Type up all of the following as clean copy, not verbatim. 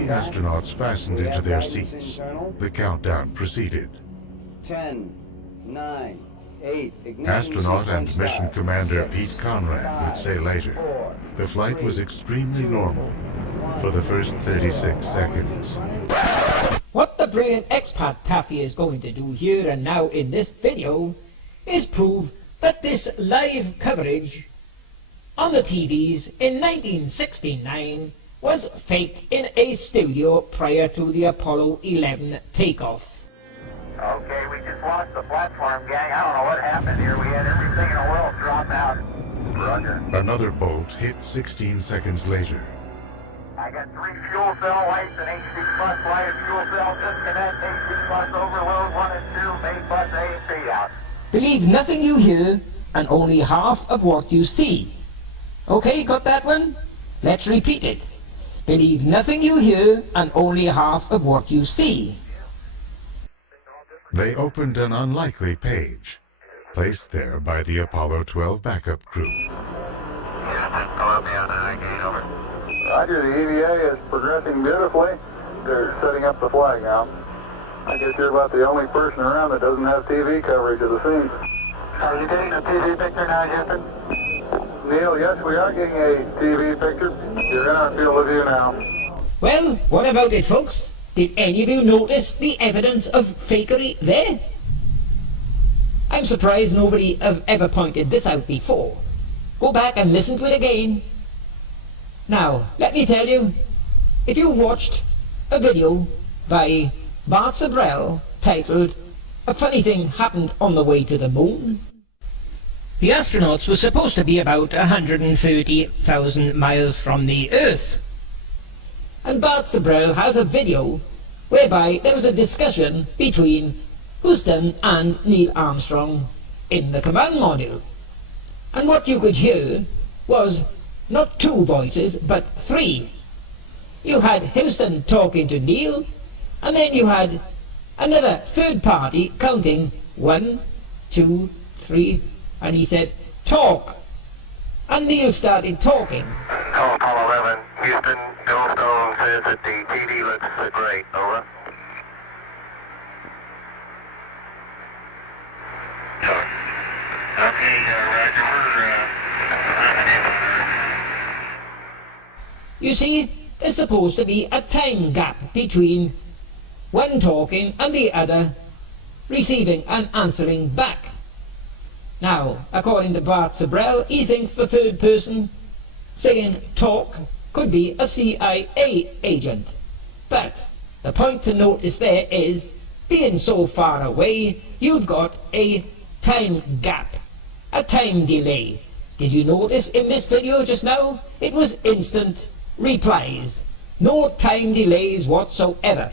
three astronauts fastened into their seats. The countdown proceeded. 10, 9, 8, Astronaut and mission commander Pete Conrad would say later, the flight was extremely normal for the first 36 seconds. What the Brain Expat Taffy is going to do here and now in this video is prove that this live coverage on the TVs in 1969 was faked in a studio prior to the Apollo 11 takeoff. Okay, we just lost the platform, gang. I don't know what happened here. We had everything in the world drop out. Roger. Another bolt hit 16 seconds later. I got 3 fuel cell lights and HC bus light, fuel cell disconnect, HC bus overload, 1 and 2, main bus A and B out. Believe nothing you hear and only half of what you see. Okay, got that one? Let's repeat it. Believe nothing you hear and only half of what you see. They opened an unlikely page, placed there by the Apollo 12 backup crew. Roger, the EVA is progressing beautifully. They're setting up the flag now. I guess you're about the only person around that doesn't have TV coverage of the scene. Are you getting a TV picture now, Houston? Neil, yes, we are getting a TV picture. You're in our field of view now. Well, what about it, folks? Did any of you notice the evidence of fakery there? I'm surprised nobody have ever pointed this out before. Go back and listen to it again. Now, let me tell you, if you watched a video by Bart Sabrell titled, "A Funny Thing Happened on the Way to the Moon," the astronauts were supposed to be about 130,000 miles from the Earth. And Bart Sabrell has a video whereby there was a discussion between Houston and Neil Armstrong in the command module. And what you could hear was not 2 voices, but 3. You had Houston talking to Neil, and then you had another third party counting 1, 2, 3, and he said, "Talk." And Neil started talking. Call Apollo 11. Houston, Billstone says that the TV looks great. Over. Okay, Roger. You see, there's supposed to be a time gap between one talking and the other receiving and answering back. Now, according to Bart Sabrell, he thinks the third person saying talk could be a CIA agent. But the point to notice there is, being so far away, you've got a time gap, a time delay. Did you notice in this video just now? It was instant replies. No time delays whatsoever.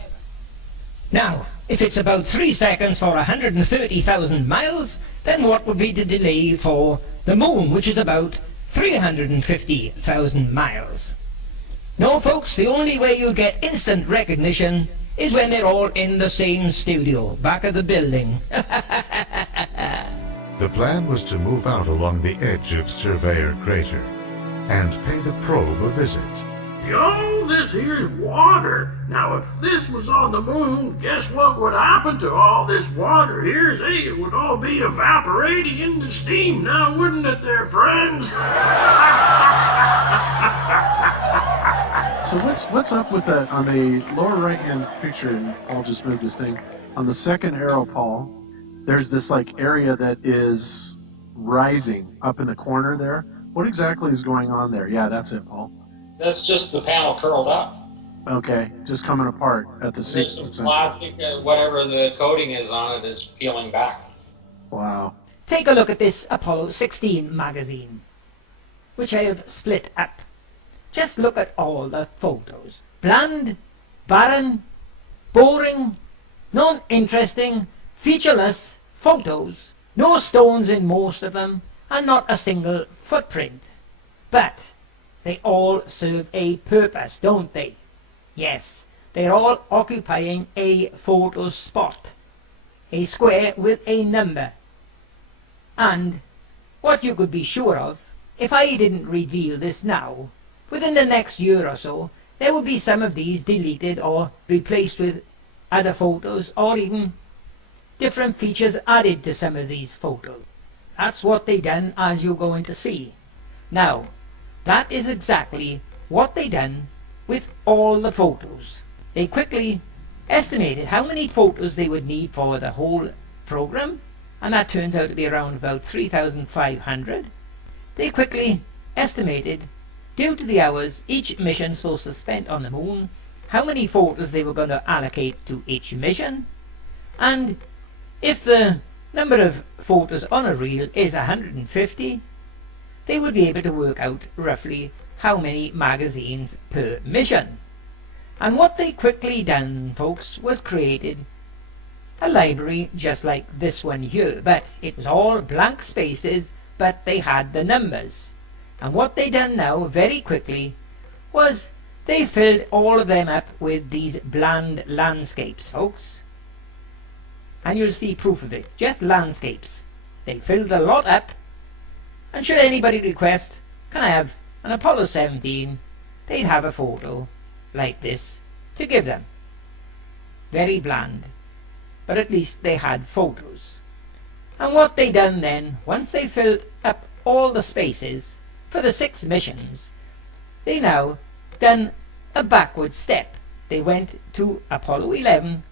Now, if it's about 3 seconds for 130,000 miles, then what would be the delay for the moon, which is about 350,000 miles? No, folks, the only way you'll get instant recognition is when they're all in the same studio, back of the building. The plan was to move out along the edge of Surveyor Crater and pay the probe a visit. Yo, this here's water. Now, if this was on the moon, guess what would happen to all this water here? See, it would all be evaporating into steam now, wouldn't it there, friends? So what's up with that on the lower right-hand picture, and Paul just moved his thing, on the second arrow, Paul, there's this like area that is rising up in the corner there. What exactly is going on there? Yeah, that's it, Paul. That's just the panel curled up. Okay, just coming apart at the There's some seams. plastic, whatever the coating is on it is peeling back. Wow. Take a look at this Apollo 16 magazine, which I have split up. Just look at all the photos. Bland, barren, boring, non-interesting, featureless photos. No stones in most of them, and not a single footprint. But they all serve a purpose, don't they? Yes, they're all occupying a photo spot, a square with a number. And what you could be sure of, if I didn't reveal this now, within the next year or so, there would be some of these deleted or replaced with other photos, or even different features added to some of these photos. That's what they done, as you're going to see. Now, that is exactly what they done with all the photos. They quickly estimated how many photos they would need for the whole program, and that turns out to be around about 3,500. They quickly estimated, due to the hours each mission supposed to spend on the moon, how many photos they were going to allocate to each mission, and if the number of photos on a reel is 150, they would be able to work out roughly how many magazines per mission. And what they quickly done, folks, was created a library just like this one here, but it was all blank spaces, but they had the numbers. And what they done now very quickly was they filled all of them up with these bland landscapes, folks. And you'll see proof of it, just landscapes. They filled a lot up, and should anybody request, can I have an Apollo 17, they'd have a photo like this to give them. Very bland, but at least they had photos. And what they done then, once they filled up all the spaces for the 6 missions, they now done a backward step. They went to Apollo 11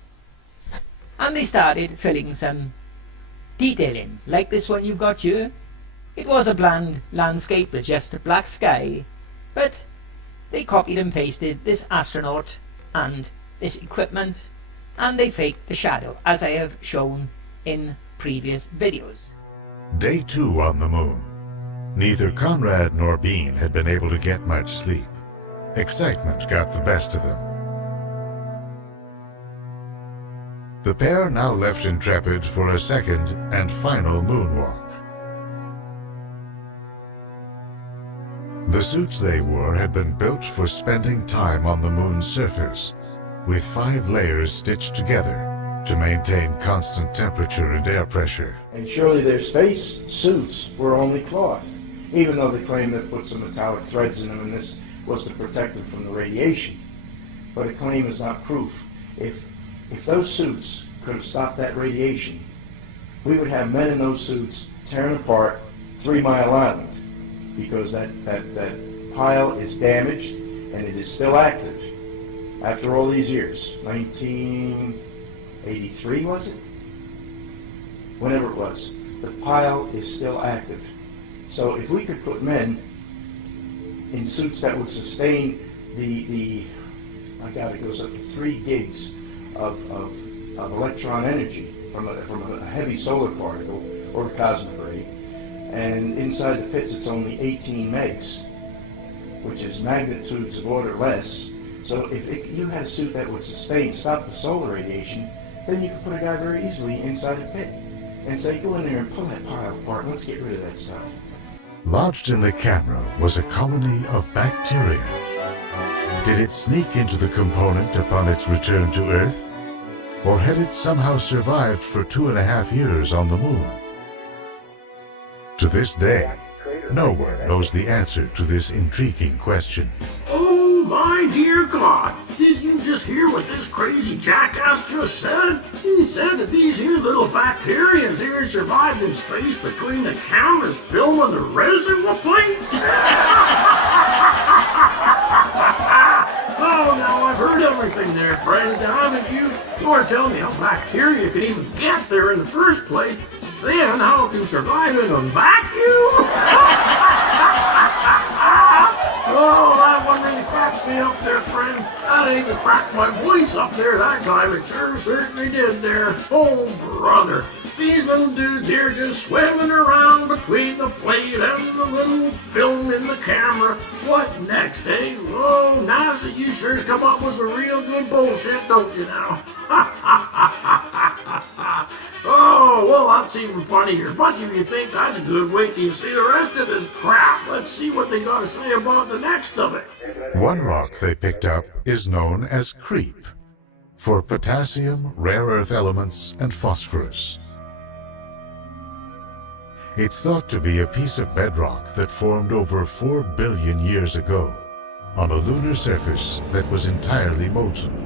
and they started filling some detail in, like this one you've got here. It was a bland landscape with just a black sky, but they copied and pasted this astronaut and this equipment, and they faked the shadow, as I have shown in previous videos. Day 2 on the moon. Neither Conrad nor Bean had been able to get much sleep. Excitement got the best of them. The pair now left Intrepid for a second and final moonwalk. The suits they wore had been built for spending time on the moon's surface, with 5 layers stitched together to maintain constant temperature and air pressure. And surely their space suits were only cloth, even though they claimed to put some metallic threads in them and this was to protect them from the radiation. But a claim is not proof. If those suits could have stopped that radiation, we would have men in those suits tearing apart 3 Mile Island, because that pile is damaged and it is still active after all these years. 1983, was it? Whenever it was. The pile is still active. So if we could put men in suits that would sustain my God, it goes up to 3 gigs of electron energy from a heavy solar particle or a cosmic ray, and inside the pits it's only 18 megs, which is magnitudes of order less. So if you had a suit that would stop the solar radiation, then you could put a guy very easily inside a pit and say, go in there and pull that pile apart and let's get rid of that stuff. Lodged in the camera was a colony of bacteria. Did it sneak into the component upon its return to Earth? Or had it somehow survived for 2.5 years on the moon? To this day, no one knows the answer to this intriguing question. Oh my dear God! Did you just hear what this crazy jackass just said? He said that these here little bacterias here survived in space between the cameras filming the reservoir plate? Oh, now I've heard everything there, friends. Now, haven't you? You are telling me how bacteria can even get there in the first place. Then how it can survive in a vacuum? Oh, that one really cracks me up there, friends. That even cracked my voice up there that time. It sure certainly did there. Oh, brother. These little dudes here just swimming around between the plate and the little film in the camera. What next, eh? Oh, NASA, you sure's come up with some real good bullshit, don't you now? Oh, well, that's even funnier. But if you think that's good, wait till you see the rest of this crap. Let's see what they got to say about the next of it. One rock they picked up is known as creep, for potassium, rare earth elements, and phosphorus. It's thought to be a piece of bedrock that formed over 4 billion years ago, on a lunar surface that was entirely molten.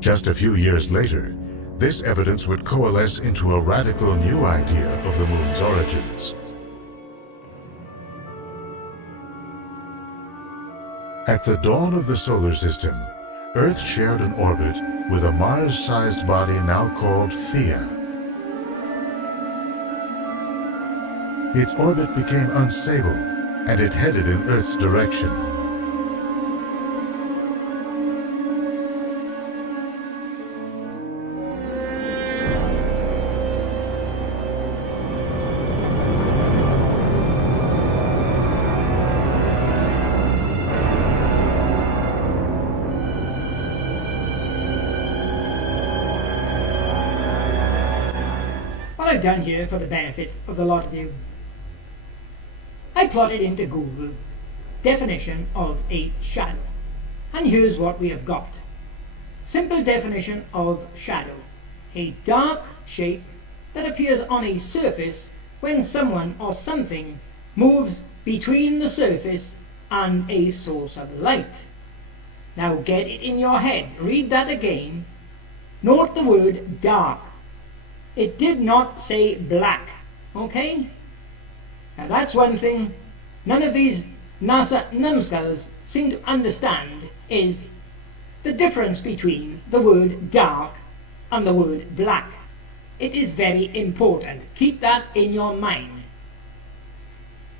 Just a few years later, this evidence would coalesce into a radical new idea of the moon's origins. At the dawn of the solar system, Earth shared an orbit with a Mars-sized body now called Theia. Its orbit became unstable, and it headed in Earth's direction. What I've done here for the benefit of the lot of you, I plotted into Google definition of a shadow, and here's what we have got. Simple definition of shadow: a dark shape that appears on a surface when someone or something moves between the surface and a source of light. Now get it in your head, read that again. Note the word dark. It did not say black, okay? Now that's one thing none of these NASA numbskulls seem to understand, is the difference between the word dark and the word black. It is very important. Keep that in your mind.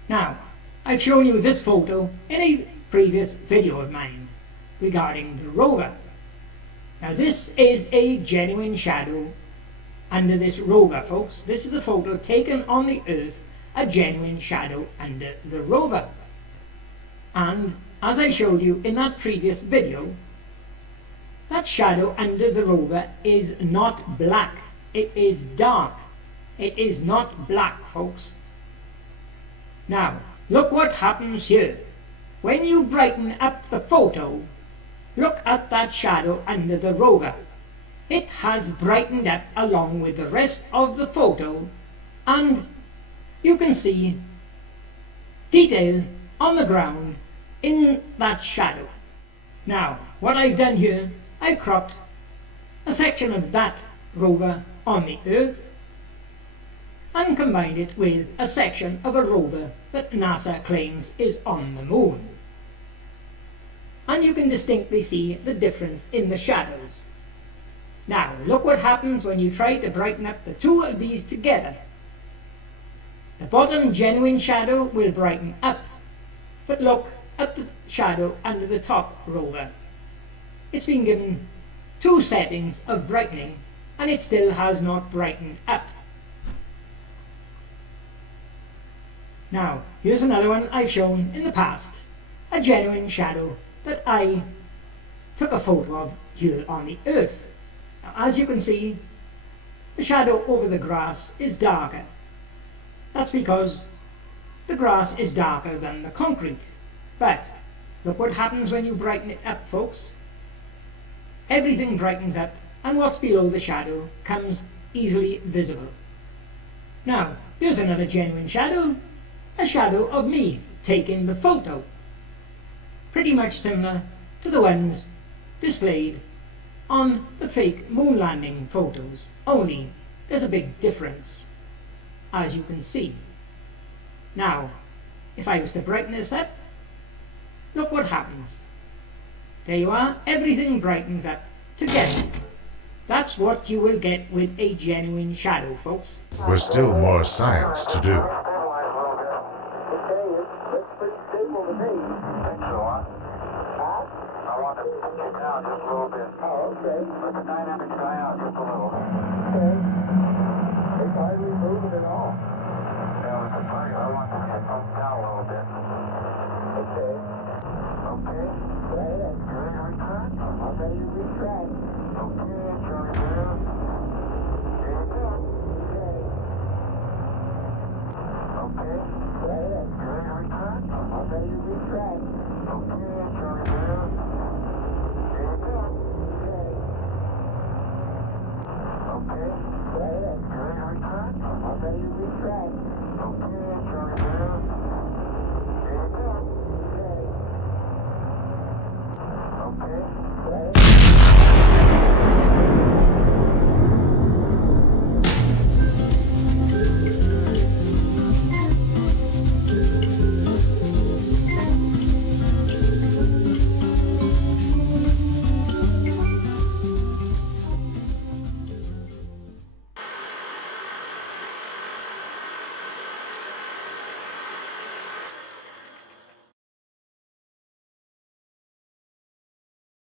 Now, I've shown you this photo in a previous video of mine regarding the rover. Now this is a genuine shadow under this rover, folks. This is a photo taken on the Earth, a genuine shadow under the rover. And as I showed you in that previous video, that shadow under the rover is not black. It is dark. It is not black, folks. Now, look what happens here. When you brighten up the photo, look at that shadow under the rover. It has brightened up along with the rest of the photo, and you can see detail on the ground in that shadow. Now, what I've done here, I've cropped a section of that rover on the Earth and combined it with a section of a rover that NASA claims is on the moon. And you can distinctly see the difference in the shadows. Now, look what happens when you try to brighten up the two of these together. The bottom genuine shadow will brighten up, but look at the shadow under the top rover. It's been given two settings of brightening, and it still has not brightened up. Now, here's another one I've shown in the past, a genuine shadow that I took a photo of here on the Earth. Now, as you can see, the shadow over the grass is darker. That's because the grass is darker than the concrete. But look what happens when you brighten it up, folks. Everything brightens up, and what's below the shadow comes easily visible. Now, here's another genuine shadow, a shadow of me taking the photo. Pretty much similar to the ones displayed on the fake moon landing photos, only there's a big difference, as you can see. Now, if I was to brighten this up, look what happens. There you are, everything brightens up together. That's what you will get with a genuine shadow, folks. There's still more science to do.